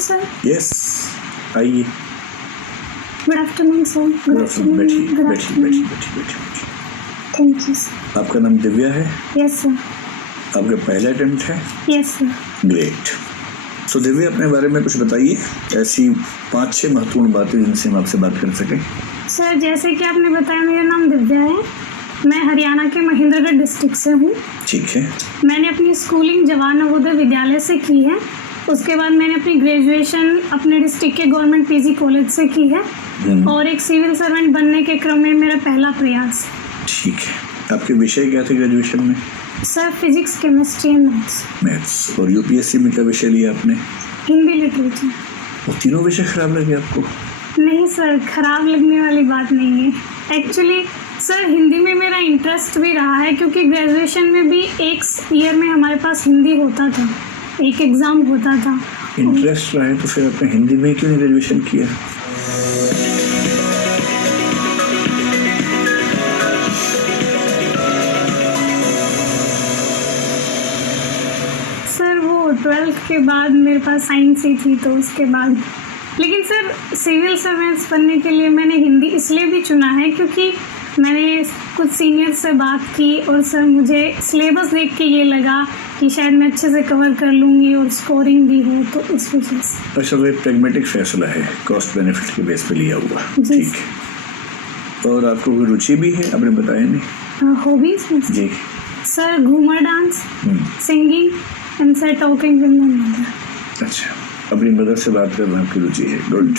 sir. Yes, आइए। Good afternoon, sir. Good afternoon, बैठिए Good बैठिए afternoon. बैठिए। Thank you, sir. आपका नाम दिव्या है? Yes, sir. आपका पहला अटेम्प्ट है? Yes, sir. ग्रेट। तो दिव्या, अपने बारे में कुछ बताइए, ऐसी 5-6 महत्वपूर्ण बातें जिनसे हम आपसे बात कर सकें। सर, जैसे कि आपने बताया, मेरा नाम दिव्या है। मैं हरियाणा के महेंद्रगढ़ डिस्ट्रिक्ट से हूँ। ठीक है। मैंने अपनी स्कूलिंग जवाहर नवोदय विद्यालय से की है। उसके बाद मैंने अपनी ग्रेजुएशन अपने डिस्ट्रिक्ट के गवर्नमेंट पीजी कॉलेज से की है और एक सिविल सर्वेंट बनने के क्रम में मेरा पहला प्रयास है। ठीक है। आपके विषय क्या थे ग्रेजुएशन में? Sir, physics, chemistry and maths. और यूपीएससी में क्या विषय लिया आपने? हिंदी लिटरेचर। वो तीनों विषय खराब लगे आपको? नहीं सर, खराब लगने वाली बात नहीं है। एक्चुअली सर, हिंदी में मेरा इंटरेस्ट भी रहा है क्योंकि ग्रेजुएशन में भी एक ईयर में हमारे पास हिंदी होता था, एक एग्ज़ाम होता था। इंटरेस्ट रहा है तो फिर आपने हिंदी में क्यों नहीं ग्रेजुएशन किया? सर, वो 12th के बाद मेरे पास साइंस ही थी तो उसके बाद। लेकिन सर, सिविल सर्वेंट्स बनने के लिए मैंने हिंदी इसलिए भी चुना है क्योंकि मैंने कुछ सीनियर से बात की और सर मुझे सिलेबस देख के ये लगा कि शायद मैं अच्छे से कवर कर लूँगी और स्कोरिंग भी हो, तो इस वजह से। अच्छा, वो एक प्रैग्मेटिक फैसला है, कॉस्ट बेनिफिट के बेस पे लिया हुआ। जी। ठीक है। और आपको कोई रुचि भी है? आपने बताया नहीं। हॉबीज में जी। Sir, Ghoomar dance, singing and sir talking with my mother. अच्छा, अपनी मदर से बात करना आपकी रुचि है। गुड।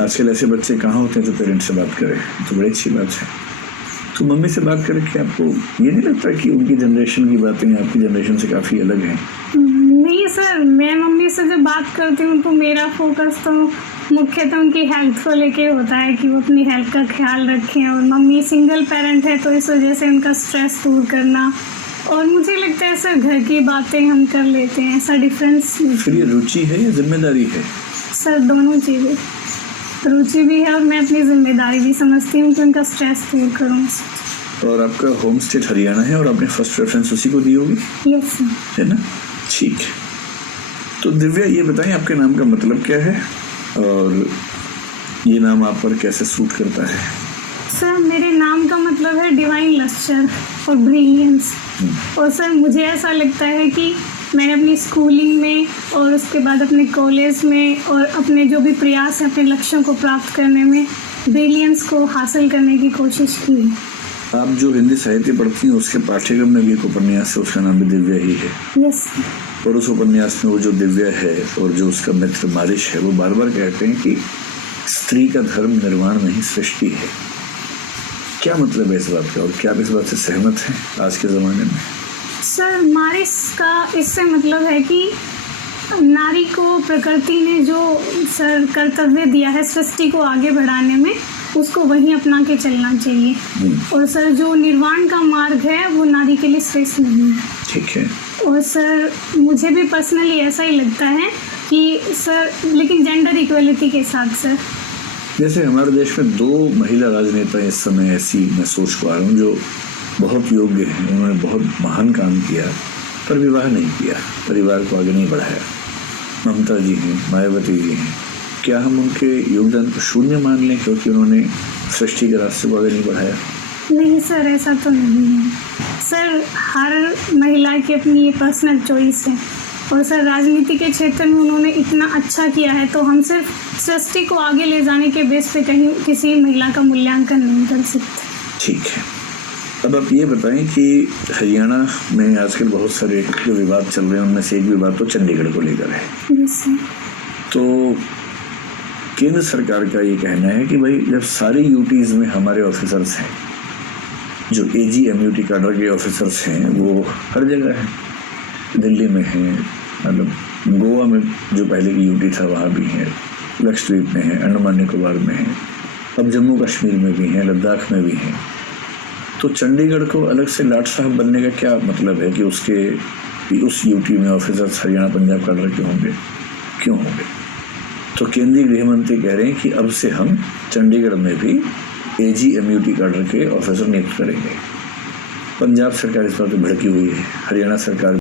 आजकल ऐसे बच्चे कहाँ होते हैं जो पेरेंट्स से बात करें, तो बड़ी अच्छी बात है। तो मम्मी से बात करके आपको ये नहीं लगता कि उनकी जनरेशन की बातें आपकी जनरेशन से काफ़ी अलग हैं? नहीं सर, मैं मम्मी से जब बात करती हूँ तो मेरा फोकस तो मुख्यतः उनकी हेल्थ को लेके होता है कि वो अपनी हेल्थ का ख्याल रखें, और मम्मी सिंगल पेरेंट है तो इस वजह से उनका स्ट्रेस दूर करना, और मुझे लगता है सर घर की बातें हम कर लेते हैं, ऐसा डिफरेंस। फिर ये रुचि है या जिम्मेदारी है? सर, दोनों चीज़ें, रुचि भी है और मैं अपनी जिम्मेदारी भी समझती हूँ कि उनका स्ट्रेस दूर करूँ। और आपका होम स्टेट हरियाणा है और आपने फर्स्ट प्रेफरेंस उसी को दी होगी? Yes sir. है ना? ठीक है। तो दिव्या, ये बताएं आपके नाम का मतलब क्या है और ये नाम आप पर कैसे सूट करता है? सर, मेरे नाम का मतलब है डिवाइन लस्टर और ब्रिलियंस। और सर, मुझे ऐसा लगता है कि मैंने अपनी स्कूलिंग में और उसके बाद अपने कॉलेज में और अपने जो भी प्रयास है अपने लक्ष्यों को प्राप्त करने में ब्रिलियंस को हासिल करने की कोशिश की है। आप जो हिंदी साहित्य पढ़ती हैं उसके पाठ्यक्रम में भी एक उपन्यास है, उसका नाम भी दिव्या ही है। यस। और उस उपन्यास में वो जो दिव्या है और जो उसका मित्र मारिश है, वो बार बार कहते हैं कि स्त्री का धर्म निर्माण नहीं सृष्टि है। क्या मतलब है इस बात का, और क्या आप इस बात से सहमत हैं आज के ज़माने में? सर, मारिस का इससे मतलब है कि नारी को प्रकृति ने जो सर कर्तव्य दिया है सृष्टि को आगे बढ़ाने में, उसको वहीं अपना के चलना चाहिए। और सर, जो निर्वाण का मार्ग है वो नारी के लिए श्रेष्ठ नहीं है। ठीक है। और सर, मुझे भी पर्सनली ऐसा ही लगता है कि सर, लेकिन जेंडर इक्वलिटी के साथ सर। जैसे हमारे देश में 2 महिला राजनेता इस समय ऐसी मैं सोच पा रहा हूँ जो बहुत योग्य हैं, उन्होंने बहुत महान काम किया पर विवाह नहीं किया, परिवार को आगे नहीं बढ़ाया। ममता जी हैं, मायावती जी हैं। क्या हम उनके योगदान को शून्य मान लें क्योंकि उन्होंने सृष्टि के रास्ते को आगे नहीं बढ़ाया? नहीं सर, ऐसा तो नहीं है सर। हर महिला की अपनी ये पर्सनल चॉइस है, और सर राजनीति के क्षेत्र में उन्होंने इतना अच्छा किया है तो हम सिर्फ सृष्टि को आगे ले जाने के बेस पे कहीं किसी महिला का मूल्यांकन नहीं कर सकते। ठीक है। अब आप ये बताएं कि हरियाणा में आजकल बहुत सारे जो विवाद चल रहे हैं उनमें से एक विवाद तो चंडीगढ़ को लेकर है। तो केंद्र सरकार का ये कहना है कि भाई जब सारी यूटीज़ में हमारे ऑफिसर्स हैं, जो एजी एमयूटी कैडर के ऑफिसर्स हैं वो हर जगह हैं, दिल्ली में हैं, मतलब गोवा में जो पहले की यूटी था वहाँ भी हैं, लक्षद्वीप में हैं, अंडमान निकोबार में हैं, अब जम्मू कश्मीर में भी हैं, लद्दाख में भी हैं। तो चंडीगढ़ को अलग से लाट साहब बनने का क्या मतलब है कि उस यूटी में ऑफिसर्स हरियाणा पंजाब कैडर क्यों होंगे? तो केंद्रीय गृह मंत्री कह रहे हैं कि अब से हम चंडीगढ़ में भी एजी एमयूटी कैडर के ऑफिसर नियुक्त करेंगे। पंजाब सरकार इस बात पर भड़की हुई है, हरियाणा सरकार